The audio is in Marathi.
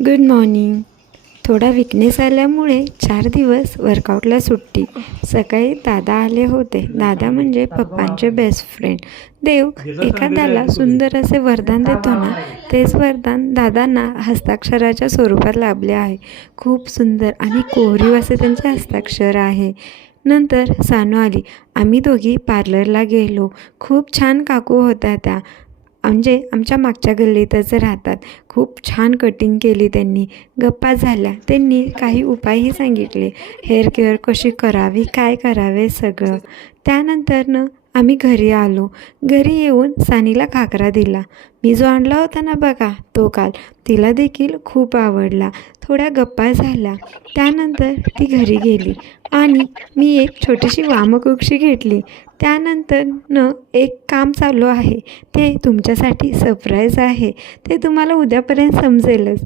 Good morning. थोडा विकनेस आल्यामुळे 4 दिवस वर्कआउटला सुट्टी. सकाळी दादा आले होते. दादा म्हणजे पप्पांचे बेस्ट फ्रेंड. देव एखाद्याला सुंदर असे वरदान देतो ना, तेच वरदान दादांना हस्ताक्षराच्या स्वरूपात लाभले आहे. खूप सुंदर आणि कोरीव असे त्यांचे हस्ताक्षर आहे. नंतर सानू आली. आम्ही दोघी पार्लरला गेलो. खूप छान काकू होत्या त्या. म्हणजे आमच्या मागच्या गल्लीतच राहतात. खूप छान कटिंग केली त्यांनी. गप्पा झाल्या. त्यांनी काही उपायही सांगितले. हेअर केअर कशी करावी, काय करावे सगळं. त्यानंतरनं आम्ही घरी आलो. घरी येऊन सानीला खाकरा दिला. मी जो आणला होता ना बघा तो काल. तिला देखील खूप आवडला. थोड्या गप्पा झाल्या. त्यानंतर ती घरी गेली आणि मी एक छोटीशी वामकुक्षी घेतली. त्यानंतरनं एक काम चालू आहे. ते तुमच्यासाठी सरप्राईज आहे. ते तुम्हाला उद्यापर्यंत समजेलच.